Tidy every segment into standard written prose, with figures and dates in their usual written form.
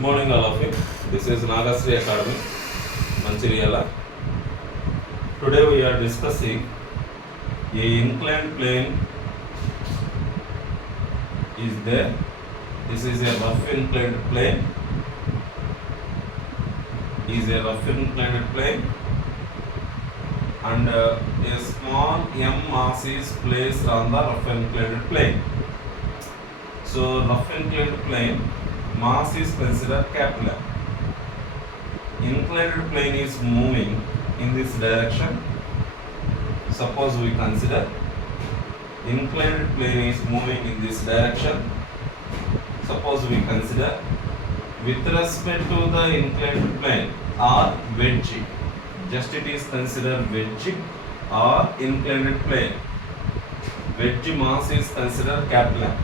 Good morning, all of you. This is Nagasri Academy, Mancheriala. Today we are discussing a inclined plane is there. This is a rough inclined plane. And a small m mass is placed on the rough inclined plane. So rough inclined plane mass is considered capital M. Inclined plane is moving in this direction. Suppose we consider inclined plane is moving in this direction. Suppose we consider with respect to the inclined plane or wedge. Just it is considered wedge or inclined plane. Wedge mass is considered capital M.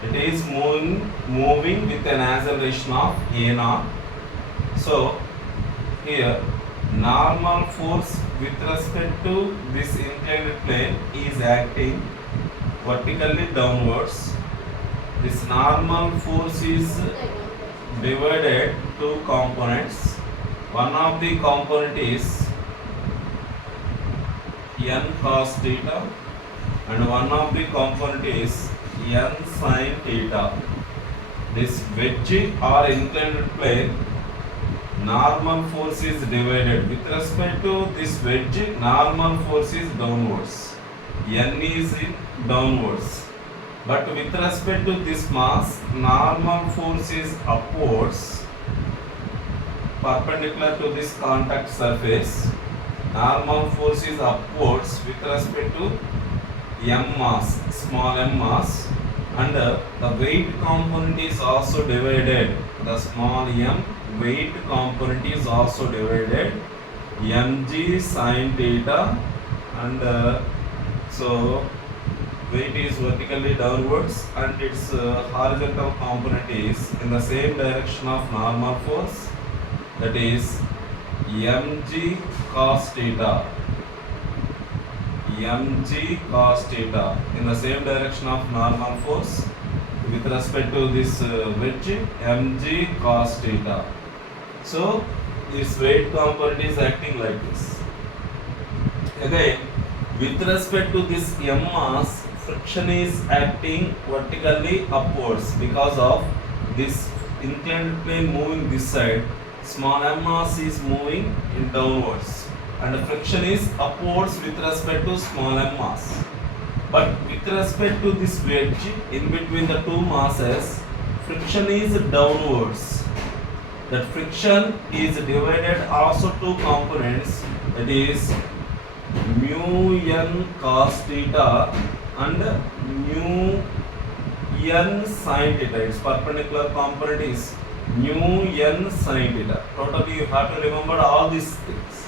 It is moving with an acceleration of a0. So here normal force with respect to this inclined plane is acting vertically downwards. This normal force is divided two components. One of the component is n cos theta and one of the component is n sin theta. This wedge or inclined plane normal force is divided. With respect to this wedge, normal force is downwards. N is in downwards. But with respect to this mass, normal force is upwards, perpendicular to this contact surface. Normal force is upwards with respect to m mass, small m mass, and the weight component is also divided. The small m weight component is also divided mg sin theta, and so weight is vertically downwards and its horizontal component is in the same direction of normal force, that is mg cos theta. Mg cos theta in the same direction of normal force with respect to this wedge, mg cos theta. So this weight component is acting like this. Again, with respect to this m mass, friction is acting vertically upwards because of this inclined plane moving this side. Small m mass is moving in downwards, and the friction is upwards with respect to small m mass. But with respect to this wedge in between the two masses, friction is downwards. That friction is divided also two components, that is mu n cos theta and mu n sin theta. Its perpendicular component is mu n sin theta. Totally you have to remember all these things.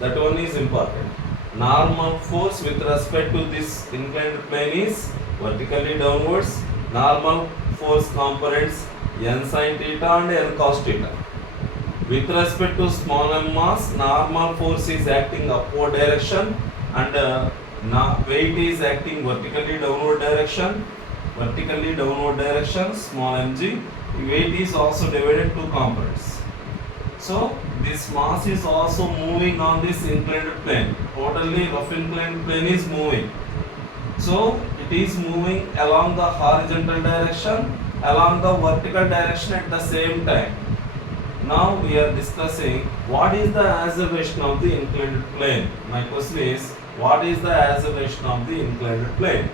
That one is important. Normal force with respect to this inclined plane is vertically downwards. Normal force components n sin theta and n cos theta. With respect to small m mass, normal force is acting upward direction and weight is acting vertically downward direction. Small mg. Weight is also divided two components. So this mass is also moving on this inclined plane. Totally rough inclined plane is moving. So it is moving along the horizontal direction, along the vertical direction at the same time. Now we are discussing what is the acceleration of the inclined plane. My question is, what is the acceleration of the inclined plane?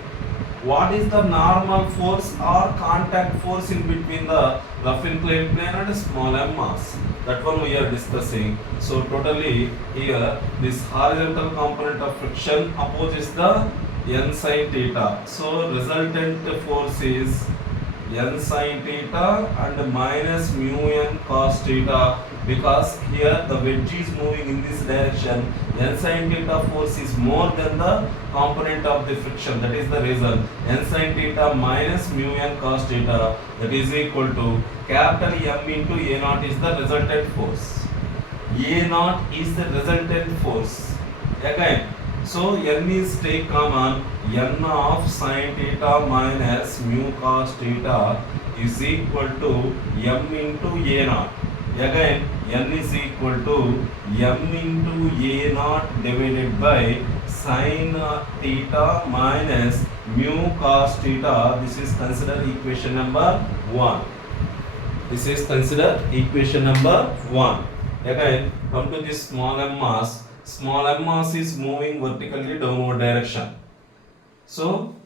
What is the normal force or contact force in between the rough inclined plane and small m mass? That one we are discussing. So totally here this horizontal component of friction opposes the n sin theta. So resultant force is n sin theta and minus mu n cos theta, because here the wedge is moving in this direction. N sin theta force is more than the component of the friction. That is the reason n sin theta minus mu n cos theta, that is equal to capital M into a0 is the resultant force. A0 is the resultant force. Again, So n is take common, n of sin theta minus mu cos theta is equal to m into a naught. Again, n is equal to m into a naught divided by sin theta minus mu cos theta. This is considered equation number 1. This is considered equation number 1. Again, come to this small m mass. Small m mass is moving vertically downward direction. So,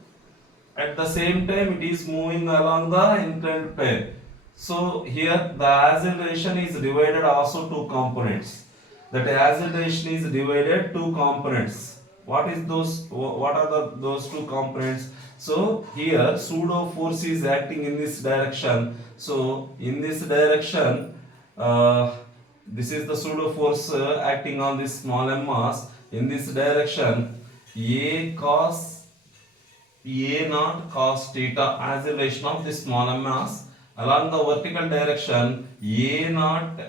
at the same time, it is moving along the inclined plane. So, here the acceleration is divided also two components. That acceleration is divided two components. What is those? What are those two components? So, here pseudo force is acting in this direction. So, in this direction, this is the pseudo force acting on this small m mass. In this direction, a naught cos theta acceleration of this small m mass along the vertical direction a naught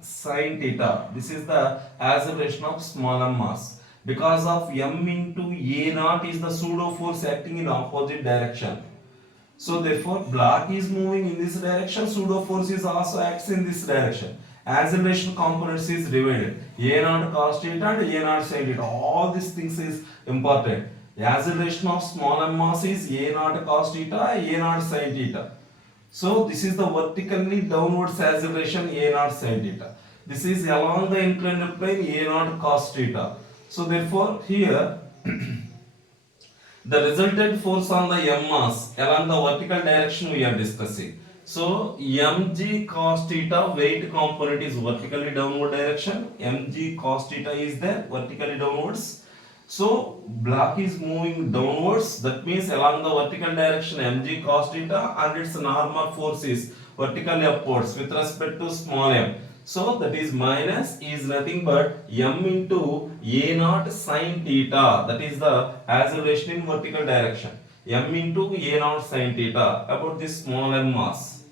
sin theta. This is the acceleration of small m mass. Because of m into a naught is the pseudo force acting in opposite direction. So therefore block is moving in this direction, pseudo force is also acts in this direction. Acceleration components is divided. A naught cos theta and A naught sin theta. All these things is important. The acceleration of small m mass is A naught cos theta, A naught sin theta. So this is the vertically downwards acceleration A naught sin theta. This is along the inclined plane A naught cos theta. So therefore here the resultant force on the m mass along the vertical direction we are discussing. So mg cos theta weight component is vertically downward direction. Mg cos theta is there vertically downwards. So block is moving downwards. That means along the vertical direction mg cos theta and its normal force is vertically upwards with respect to small m. So that is minus is nothing but m into a naught sin theta. That is the acceleration in vertical direction. M into a naught sin theta about this small m mass.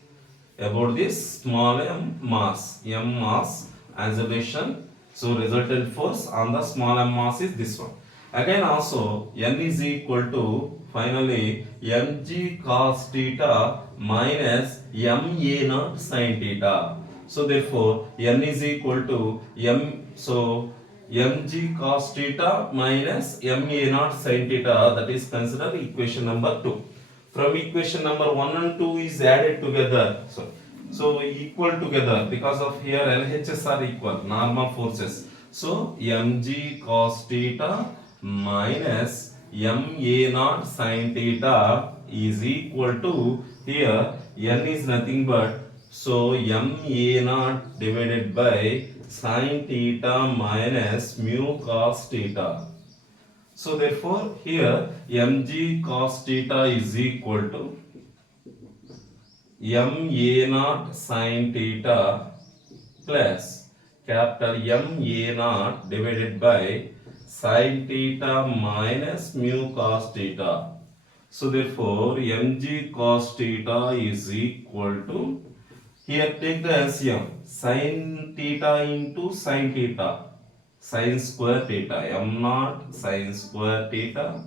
About this small m mass. M mass acceleration. So resultant force on the small m mass is this one. Again also n is equal to finally mg cos theta minus m a naught sin theta. So therefore n is equal to mg cos theta minus m a naught sin theta, that is considered equation number 2. From equation number 1 and 2 is added together. So equal together because of here LHS are equal, normal forces. So mg cos theta minus m a naught sin theta is equal to, here n is nothing but m a naught divided by sin theta minus mu cos theta. So therefore here mg cos theta is equal to m a naught sin theta plus capital M a naught divided by sin theta minus mu cos theta. So therefore mg cos theta is equal to, here take the LCM, sin theta into sin theta, sin square theta, m naught sin square theta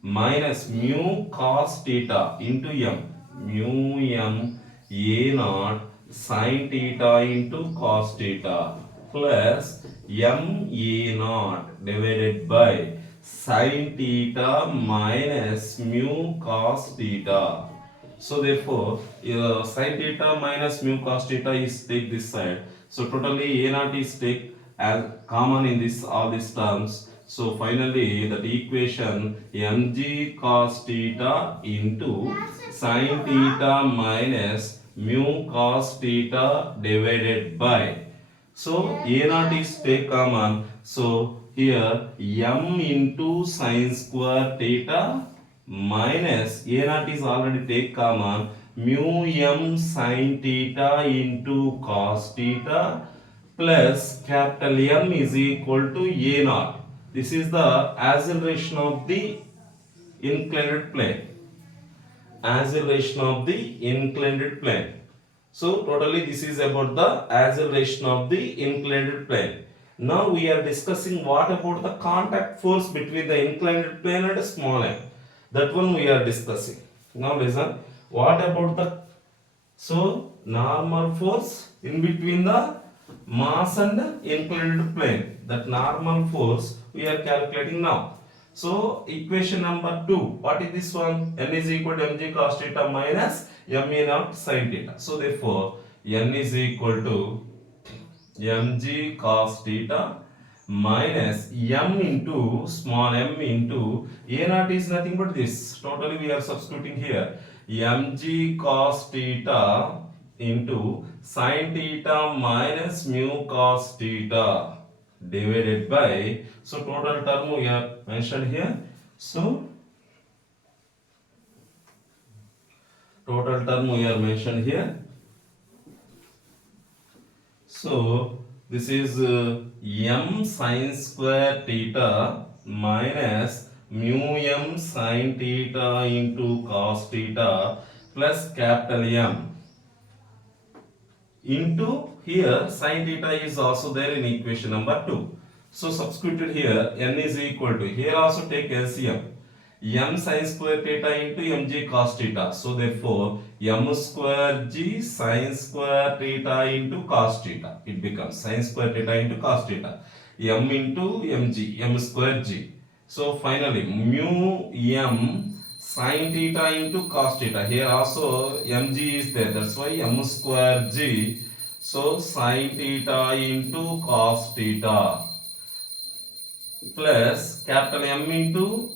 minus mu cos theta into m, mu m a naught sin theta into cos theta plus m a naught divided by sin theta minus mu cos theta. So therefore, sin theta minus mu cos theta is take this side. So totally a naught is take as common in this all these terms. So finally, that equation mg cos theta into sin theta minus mu cos theta divided by. So a naught is take common. So here m into sin square theta minus a naught is already take common, mu m sin theta into cos theta plus capital M is equal to a naught. This is the acceleration of the inclined plane. Acceleration of the inclined plane. So totally this is about the acceleration of the inclined plane. Now we are discussing what about the contact force between the inclined plane and small m. That one we are discussing. Now listen. What about the normal force in between the mass and inclined plane. That normal force we are calculating now. So equation number 2. What is this one? N is equal to mg cos theta minus me naught sin theta. So therefore n is equal to mg cos theta minus m into small m into a naught is nothing but this. Totally we are substituting here. Mg cos theta into sin theta minus mu cos theta divided by, so total term we are mentioned here. So total term we are mentioned here. So this is m sin square theta minus mu m sin theta into cos theta plus capital M into here sin theta is also there in equation number 2. So substituted here n is equal to, here also take LCM, m sin square theta into mg cos theta. So therefore m square g sin square theta into cos theta. It becomes sin square theta into cos theta. M into mg, m square g. So finally mu m sin theta into cos theta. Here also mg is there. That's why m square g. So sin theta into cos theta plus capital M into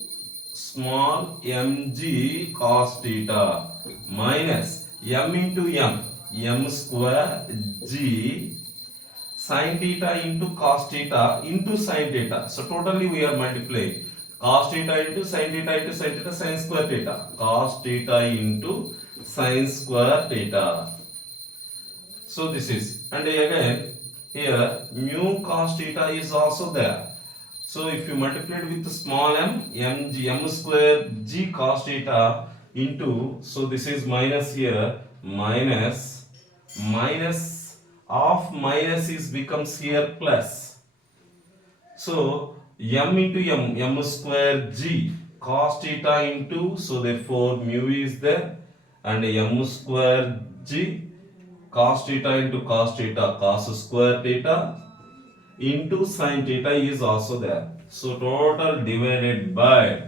small mg cos theta minus m into m square g sin theta into cos theta into sin theta. So totally we are multiplying cos theta into sin theta sin square theta, cos theta into sin square theta. So this is, and again here mu cos theta is also there. So if you multiply it with small m, m square g cos theta into, so this is minus here, minus of minus is becomes here plus. So m into m square g cos theta into, so therefore mu is there, and m square g cos theta into cos theta cos square theta into sin theta is also there. So total divided by,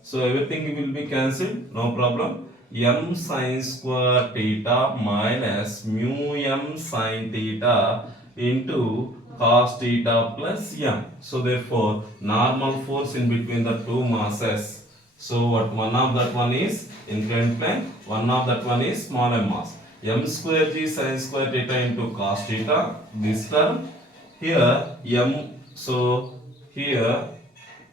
so everything will be cancelled, no problem. M sin square theta minus mu m sin theta into cos theta plus m. So therefore normal force in between the two masses. So what one of that one is inclined plane, one of that one is small m mass. M square g sin square theta into cos theta, this term. Here m, so here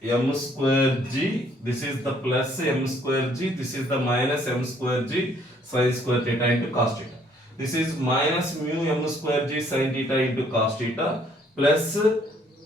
m square g, this is the plus m square g, this is the minus m square g sin square theta into cos theta. This is minus mu m square g sin theta into cos theta plus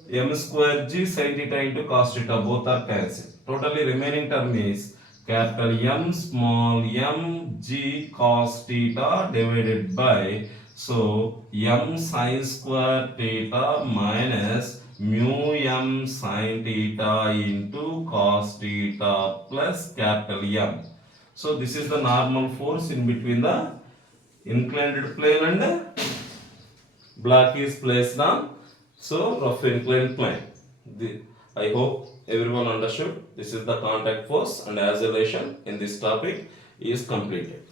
m square g sin theta into cos theta, both are cancelled. Totally remaining term is capital M small m g cos theta divided by, so m sin square theta minus mu m sin theta into cos theta plus capital M. So this is the normal force in between the inclined plane and block is placed on, so rough inclined plane. I hope everyone understood. This is the contact force and acceleration in this topic is completed.